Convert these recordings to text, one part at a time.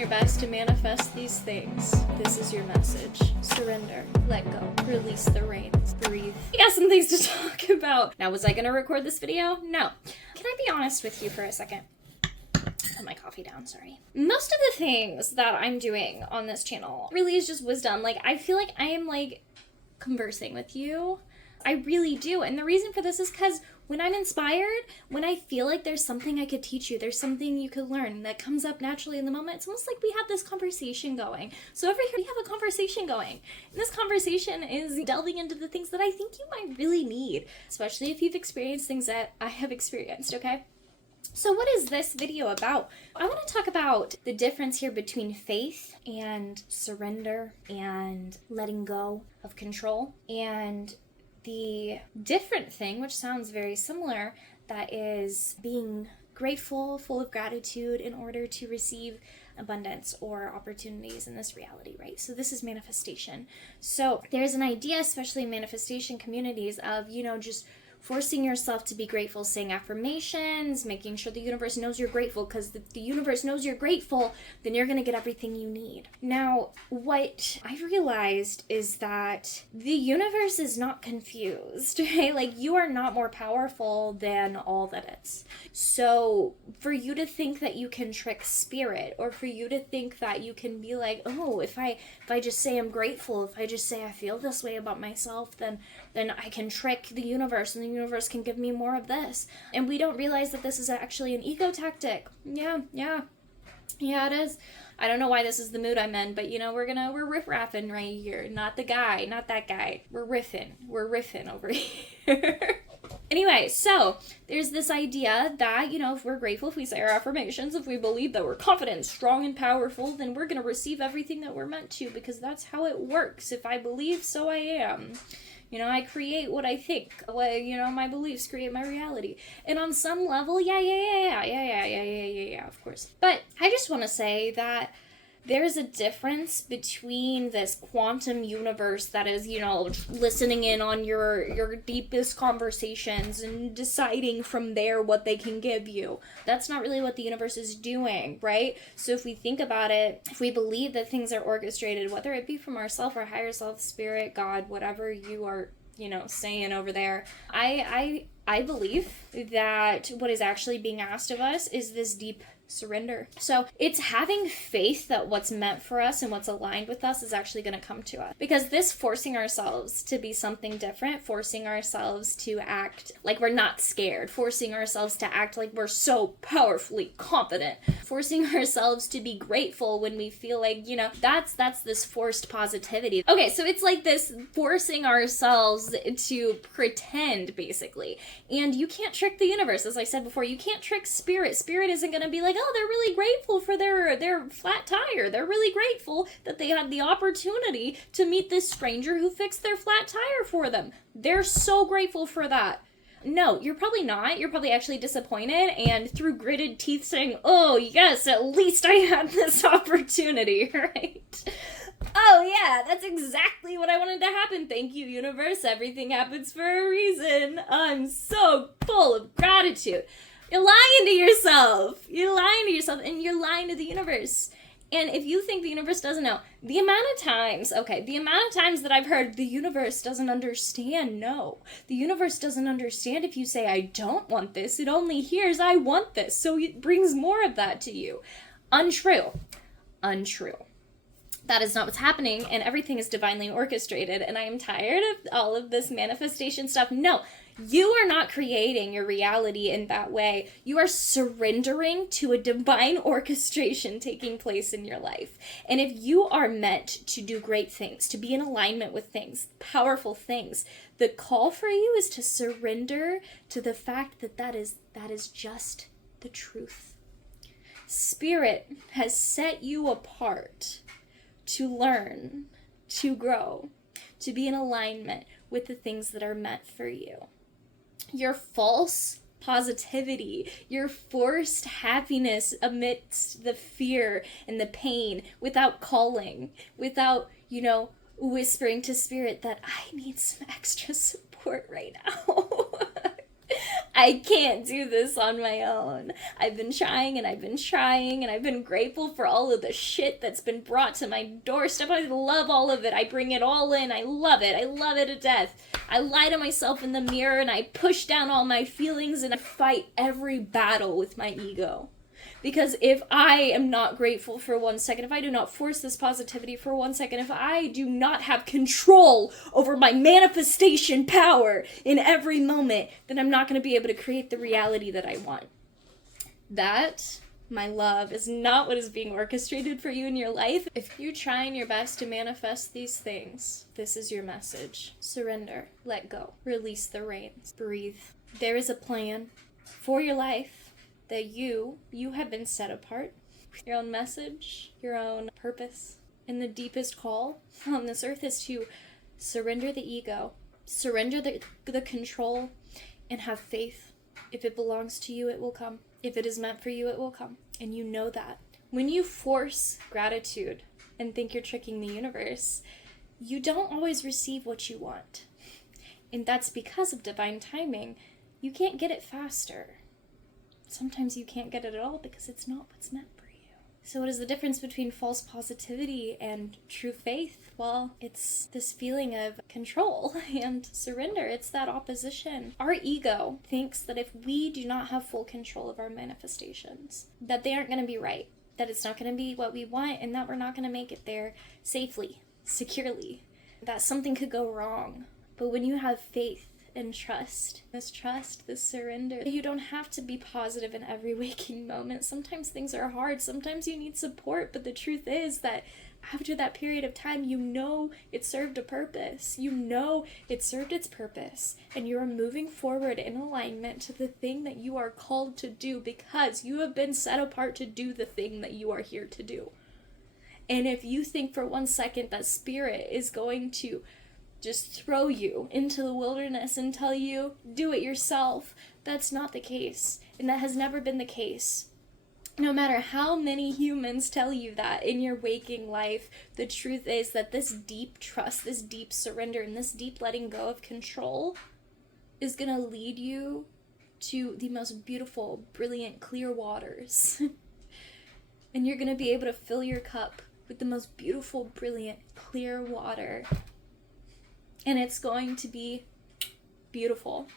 your best to manifest these things, this is your message. Surrender, let go, release the reins, breathe. I got some things to talk about. Now, was I gonna record this video? No. Can I be honest with you for a second? Put my coffee down, sorry. Most of the things that I'm doing on this channel really is just wisdom. Like, I feel like I am like conversing with you. I really do. And the reason for this is because when I'm inspired, when I feel like there's something I could teach you, there's something you could learn that comes up naturally in the moment, it's almost like we have this conversation going. So over here, we have a conversation going. And this conversation is delving into the things that I think you might really need, especially if you've experienced things that I have experienced, okay? So what is this video about? I want to talk about the difference here between faith and surrender and letting go of control, and the different thing, which sounds very similar, that is being grateful, full of gratitude in order to receive abundance or opportunities in this reality, right? So this is manifestation. So there's an idea, especially in manifestation communities, of, just forcing yourself to be grateful, saying affirmations, making sure the universe knows you're grateful, because if the universe knows you're grateful, then you're going to get everything you need. Now, what I've realized is that the universe is not confused, okay? Like, you are not more powerful than all that is. So for you to think that you can trick spirit, or for you to think that you can be like, oh, if I just say I'm grateful, if I just say I feel this way about myself, then I can trick the universe, and the universe can give me more of this. And we don't realize that this is actually an ego tactic. Yeah, it is. I don't know why this is the mood I'm in, but we're riff-raffing right here. Not the guy, not that guy. We're riffing over here. Anyway, so there's this idea that, if we're grateful, if we say our affirmations, if we believe that we're confident, strong, and powerful, then we're going to receive everything that we're meant to, because that's how it works. If I believe, so I am. I create what I think. My beliefs create my reality. And on some level, yeah, of course. But I just want to say that there's a difference between this quantum universe that is, listening in on your deepest conversations and deciding from there what they can give you. That's not really what the universe is doing, right? So if we think about it, if we believe that things are orchestrated, whether it be from ourself, our higher self, spirit, God, whatever you are, saying over there, I believe that what is actually being asked of us is this deep surrender. So it's having faith that what's meant for us and what's aligned with us is actually going to come to us. Because this forcing ourselves to be something different, forcing ourselves to act like we're not scared, forcing ourselves to act like we're so powerfully confident, forcing ourselves to be grateful when we feel like, that's this forced positivity. Okay, so it's like this forcing ourselves to pretend, basically. And you can't trick the universe. As I said before, you can't trick spirit. Spirit isn't going to be like, oh, they're really grateful for their flat tire. They're really grateful that they had the opportunity to meet this stranger who fixed their flat tire for them. They're so grateful for that. No, you're probably not. You're probably actually disappointed and through gritted teeth saying, oh, yes, at least I had this opportunity, right? Oh, yeah, that's exactly what I wanted to happen. Thank you, universe. Everything happens for a reason. I'm so full of gratitude. You're lying to yourself. You're lying to yourself, and you're lying to the universe. And if you think the universe doesn't know, the amount of times that I've heard the universe doesn't understand, no. The universe doesn't understand if you say, I don't want this. It only hears, I want this. So it brings more of that to you. Untrue. That is not what's happening, and everything is divinely orchestrated, and I am tired of all of this manifestation stuff. No. You are not creating your reality in that way. You are surrendering to a divine orchestration taking place in your life. And if you are meant to do great things, to be in alignment with things, powerful things, the call for you is to surrender to the fact that is just the truth. Spirit has set you apart to learn, to grow, to be in alignment with the things that are meant for you. Your false positivity, your forced happiness amidst the fear and the pain, without calling, without, whispering to spirit that I need some extra support right now. I can't do this on my own. I've been trying and I've been trying and I've been grateful for all of the shit that's been brought to my doorstep. I love all of it. I bring it all in. I love it. I love it to death. I lie to myself in the mirror and I push down all my feelings and I fight every battle with my ego. Because if I am not grateful for 1 second, if I do not force this positivity for 1 second, if I do not have control over my manifestation power in every moment, then I'm not going to be able to create the reality that I want. That, my love, is not what is being orchestrated for you in your life. If you're trying your best to manifest these things, this is your message. Surrender. Let go. Release the reins. Breathe. There is a plan for your life. That you have been set apart, your own message, your own purpose. And the deepest call on this earth is to surrender the ego, surrender the control, and have faith. If it belongs to you, it will come. If it is meant for you, it will come. And you know that. When you force gratitude and think you're tricking the universe, you don't always receive what you want. And that's because of divine timing. You can't get it faster. Sometimes you can't get it at all because it's not what's meant for you. So what is the difference between false positivity and true faith? Well, it's this feeling of control and surrender. It's that opposition. Our ego thinks that if we do not have full control of our manifestations, that they aren't going to be right, that it's not going to be what we want, and that we're not going to make it there safely, securely, that something could go wrong. But when you have faith, and trust, this surrender. You don't have to be positive in every waking moment. Sometimes things are hard. Sometimes you need support. But the truth is that after that period of time, you know it served a purpose. You know it served its purpose. And you are moving forward in alignment to the thing that you are called to do because you have been set apart to do the thing that you are here to do. And if you think for 1 second that spirit is going to just throw you into the wilderness and tell you, do it yourself, that's not the case. And that has never been the case. No matter how many humans tell you that in your waking life, the truth is that this deep trust, this deep surrender, and this deep letting go of control is going to lead you to the most beautiful, brilliant, clear waters. And you're going to be able to fill your cup with the most beautiful, brilliant, clear water. And it's going to be beautiful,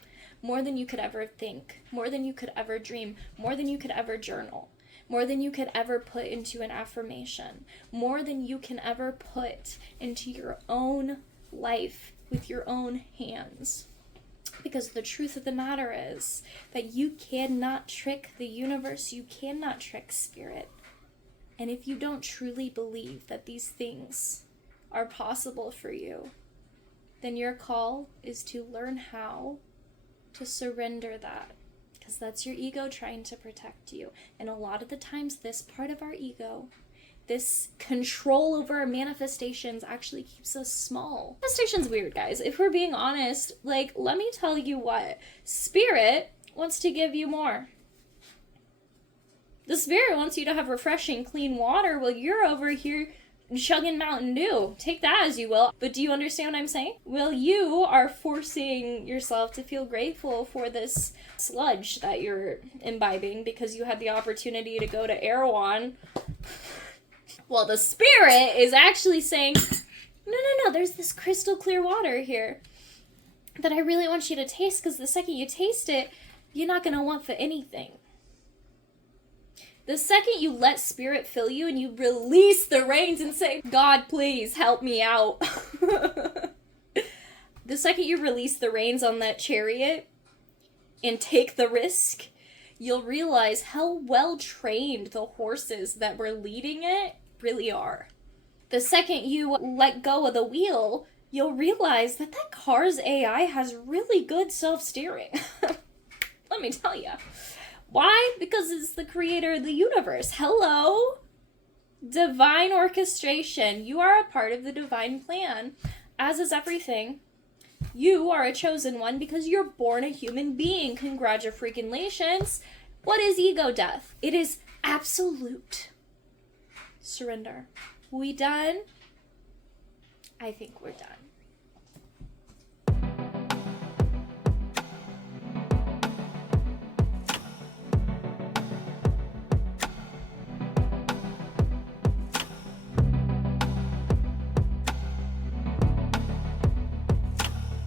more than you could ever think, more than you could ever dream, more than you could ever journal, more than you could ever put into an affirmation, more than you can ever put into your own life with your own hands. Because the truth of the matter is that you cannot trick the universe, you cannot trick spirit. And if you don't truly believe that these things are possible for you, then your call is to learn how to surrender that. Because that's your ego trying to protect you. And a lot of the times, this part of our ego, this control over our manifestations, actually keeps us small. Manifestation's weird, guys. If we're being honest, let me tell you what. Spirit wants to give you more. The spirit wants you to have refreshing, clean water while you're over here chugging Mountain Dew. Take that as you will. But do you understand what I'm saying? Well, you are forcing yourself to feel grateful for this sludge that you're imbibing because you had the opportunity to go to Erewhon. Well, the spirit is actually saying, no, there's this crystal clear water here that I really want you to taste, because the second you taste it, you're not going to want for anything. The second you let spirit fill you and you release the reins and say, God, please help me out. The second you release the reins on that chariot and take the risk, you'll realize how well trained the horses that were leading it really are. The second you let go of the wheel, you'll realize that that car's AI has really good self-steering. Let me tell you. Why? Because it's the creator of the universe. Hello? Divine orchestration. You are a part of the divine plan. As is everything. You are a chosen one because you're born a human being. Congratulations. What is ego death? It is absolute surrender. We done? I think we're done.